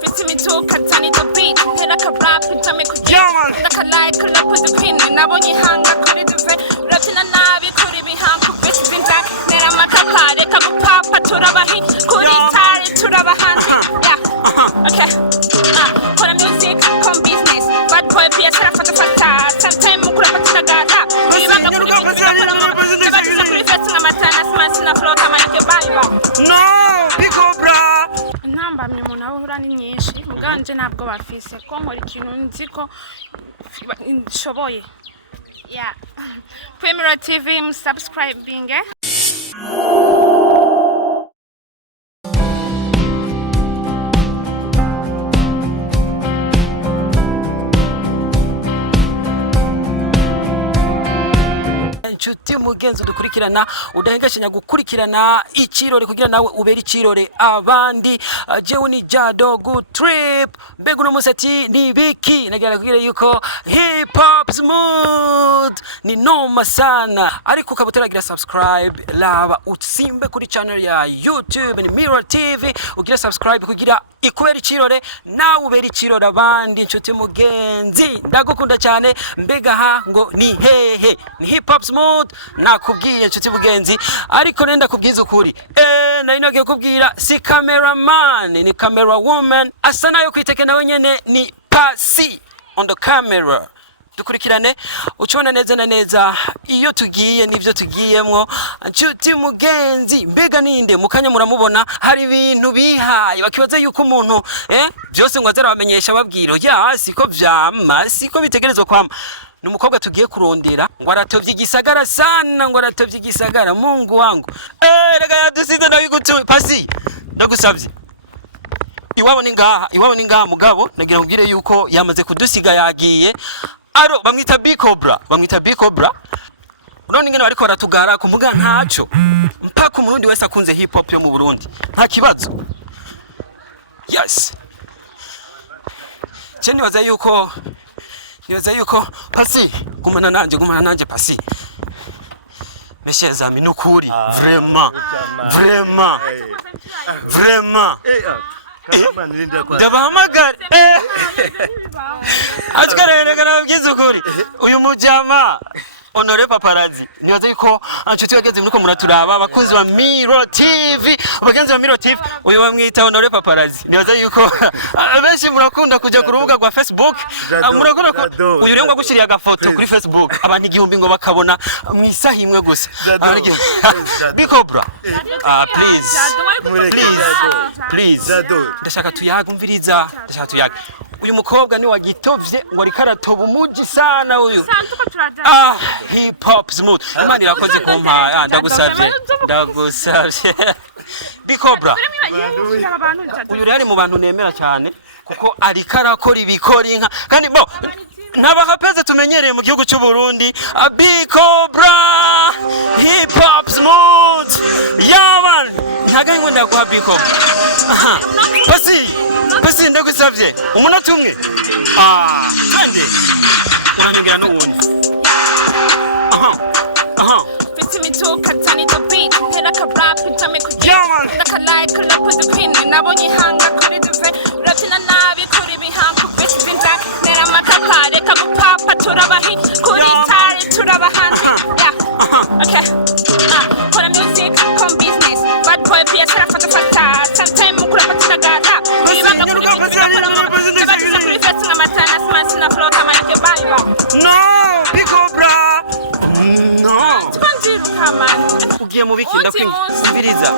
Fits me too, katani the beat. Hit like a rap, it's a make a like a like, pull up with the pin. And I want you hang, I could it defend. Rapping a navi, could it be hung, could it be back. Then I'm a tapa, they come papa to Rabahi, could it tie to Rabahan. Yeah, okay. For the music, come business. Bad boy, be a for the fata. Sometimes we could have to the gata. We want to put it in the No, Bicobra. Namba mimuna uhura ni nyinshi muganje ntabwo bafise ko nkora ikintu nziko nshoboye. Yeah. Premier TV subscribing Inshuti mugenzi dukurikirana udahengeshanya gukurikirana ikirore kugira nawe ubera ikirore abandi jewe ni Jado Good Trip mbega no musati ni biki nagira kugira yuko hip hop smooth ni noma sana ariko ukabuteragira subscribe laba utsimbe kuri channel ya YouTube ni Mirror TV ugira subscribe kugira ikubera ikirore nawe ubera ikirore abandi inshuti mugenzi ndagukunda cyane mbega ha ngo ni hehe ni hip hop smooth nakubwiye inshuti bugenzi ariko nenda kubwiza ukuri nari nagiye kubwira si cameraman ni camera woman asa nayo kwiteke nawe nyene ni Pasi on the camera dukurikirane ucibona neza na neza iyo tugiye nivyo tugiyemwo inshuti mugenzi mbega ninde mukanya muramubona hari ibintu bihaye bakibaza yuko umuntu byose ngo azarabamenyesha babwiro ya siko vyama siko bitegerezwa kwama numukobwa tugiye kurondera ngo aratovye igisagara sana ngo aratovye igisagara Mungu wangu rega yadusize nabigutu Pasi ndagusavye iwabo ni ngaha mugabo nagira ngire yuko yamaze kudusiga yagiye aro bamwita Bicobra none ingene bariko baratugara kumuga ntaco mpaka umurundi wese akunze hip hop yo mu Burundi nta kibazo yes cyane waza yuko Pasi gumana nanje Pasi Meshe amis nukuri vraiment ndabahamagara atkarereka nabwiza ukuri uyu mujama Honore Paparazzi nibaza yuko anshuti bageze muri ko muraturaba abakunzi ba Mirror TV abagenzi ba Mirror TV uyu bamwita Honore Paparazzi nibaza yuko benshi murakunda kuja ku rubuga rwa Facebook murakunda uyu rengwa gushiriya agafoto kuri Facebook abantu igihumbi ngo bakabona mwisaha imwe gusa Bicobra please ndashaka tuyagumviriza uyu mukobwa ni wagitovye ngo ari karatoba umuji sana uyu hip hop smooth imana irakoze kumpa ndagusavye Bicobra uyu rero mu bantu nemera cyane kuko ari karakora ibikori inka kandi bo nabakapeze tumenyereye mu gihugu cy'u Burundi Bicobra hip hop smooth yaman ntaganye ndaguha Bicobra Pasi ndagusavye umunota umwe twende uranyongera n'uwundi Fits me too, katani the beat. Hit like a rap, it's a make a like a like, pull up with the pin. And I want you hang, I could it defend. Rapping a navi, could it be hung, could it be back. Then I'm a tapa, they come papa to Rabahi, could it tie to Rabahan. Yeah, okay. For the music, come business. Bad boy, be a for the fata. Sometimes we could have to the gata. We want to put it in the No, Bicobra. Ugiye mu biki ndakwumviriza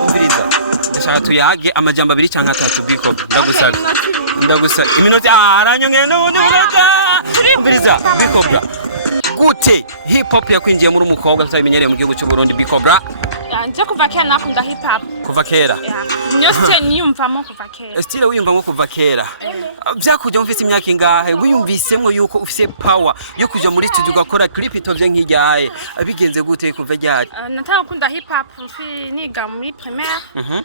ndashaka tuyage amajambo abiri cyangwa atatu Bicobra ndagusaba iminota aranyongera n'ubundi umviriza Bicobra gute hip hop yakwinjiye muri umukobwa tutabimenyereye mu gihugu cy'u Burundi Bicobra nje kuva kera nakunda hip hop kuva kera nyose niyumvamo kuva kera style wiyumvamo kuva kera byakujya mfise imyaka ingahe wiyumvisemwe yuko ufise power yo kuja muri studio ugakora clip itovye nk'iryaye bigenze gute kuva ryari? Nataka kunda hip hop niga muri primaire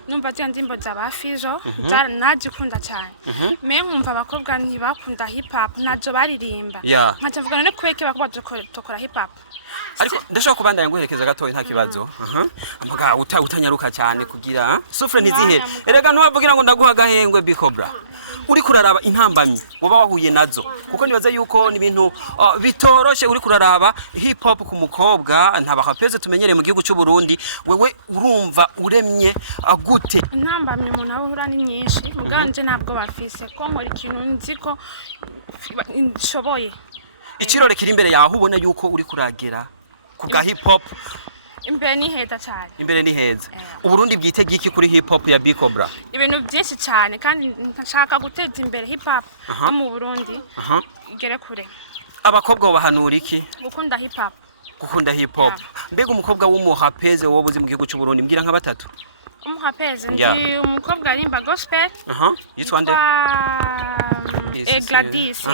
numva zya ndimbo zaba Fizo narazikunda cyane me nkumva abakobwa ntibakunda hip hop nazo baririmba nkaca mvuga none kweke bakobwa dukora hip hop ariko ndashaka kubandanya nguherekeza gatoyi nta kibazo amaga utanyaruka cyane kugira sufre nizihe erega ntubavugira ngo ndaguha gahengwe Bicobra uri kuraraba intambamyi woba wahuye nazo kuko nibaza yuko ni ibintu bitoroshe uri kuraraba hip hop ku mukobwa ntabakapeze tumenyereye mu gihugu cy'u Burundi wewe urumva uremye gute? Intambamyi umuntu ahura ni nyinshi muganje ntabwo bafise ko nkora ikintu nziko nshoboye ikirore kiri imbere yaho ubona yuko uri kuragera kubwa hip hop imbere ni heza cyane imbere ni heza Uburundi bwitege iki kuri hip hop ya Bicobra? Ibintu byinshi cyane kandi ntashaka guteza imbere hip hop mu Burundi igere kure. Abakobwa bahanura iki? Gukunda hip hop. Gukunda hip hop. Mbega umukobwa w'umuhapeze wobuzi mu gihugu cy'u Burundi mbwira nka batatu. Umuhapeze ndi umukobwa arimba gospel. Yitwa nde? Gladys.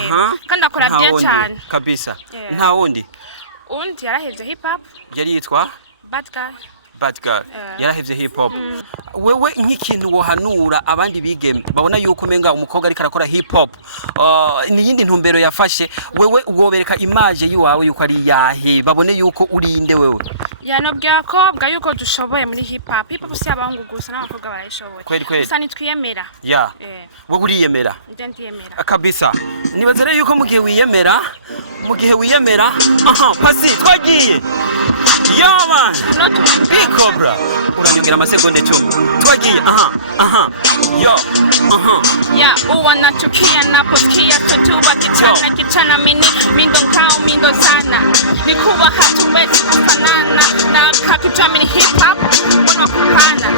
Kandi akora bye cyane. Kabisa. Nta wundi. Undi yaraheze hip hop. Yari yitwa Bad Girl. Yarahevye hip hop. Wewe nk'ikintu wohanura abandi bigeme babona yuko menga umukobwa ari karakora hip hop ni yindi ntumbero yafashe wewe ugobereka image yiwawe yuko ari yahe babone yuko urinde wewe? Yano byakobwa yuko dushoboye muri hip hop. Hip hop si abahungu gusa n'abakobwa barayishoboye. Kweli. Gusa nitwiyemera. Wowe uriyemera? Ndiyemera. Kabisa. Nibaze rero yuko mu gihe wiyemera pasi twagiye. Yo man, Bicobra. Uranyugira amasegonde 10. Twagiye yo ya uwanachukia naposikia tutuba kichana mindo nkao mindo sana nikuwa hatuwezi kufanana na kakitamini hip hop wana kupana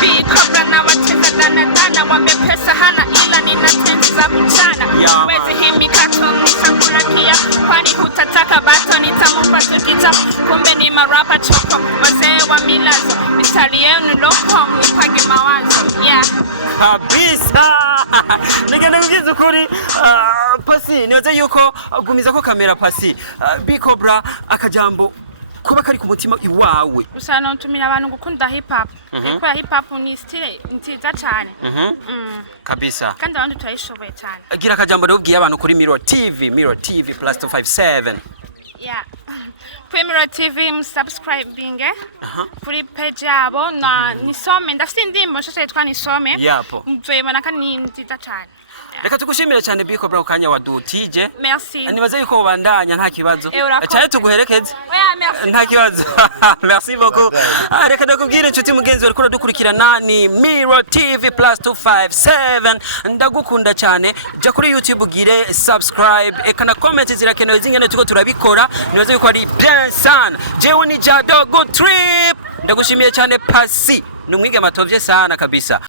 Bicobra na wateza dana wamepesa hana ila nina tenzi za mchana wezi himi kato nisakurakia kwani hutataka bato nitamupa tukita kumbe ni marapa choko wazee wa milazo mitali yenu loko mwipage mawazo kabisa. Nigenda kugize ukuri pasi nibaze yuko gumiza ko kamera pasi Bicobra akajambo kuba kari ku mutima iwawe usana ntumira abantu gukunda hip hop kuko hip hop ni style nziza cyane kabisa kandi abantu turayishoboye cyane. Gira akajambo rero ubwiye abantu kuri Mirror TV +257 Mirror TV subscribing kuri page yabo na nisome ndafite indimbo nshasha yitwa nisome mvuyebana kandi ni nziza cyane. Reka tugushimire cyane Bicobra ukanya wadutije. Merci. Nibaze yuko ubandanya nta kibazo. Cyane tuguherekeze. Merci. Nta kibazo. Merci beaucoup. Reka ndakubwira inshuti mugenzi wari dukurikirana ni Mirror TV +257 ndagukunda cyane ja kuri YouTube gire subscribe ekana comment zirakenewe zingene tuko turabikora nibaze yuko ari bien sana. Jewe ni Jado Good Trip ndagushimiye cyane pasi numwige matovye sana kabisa.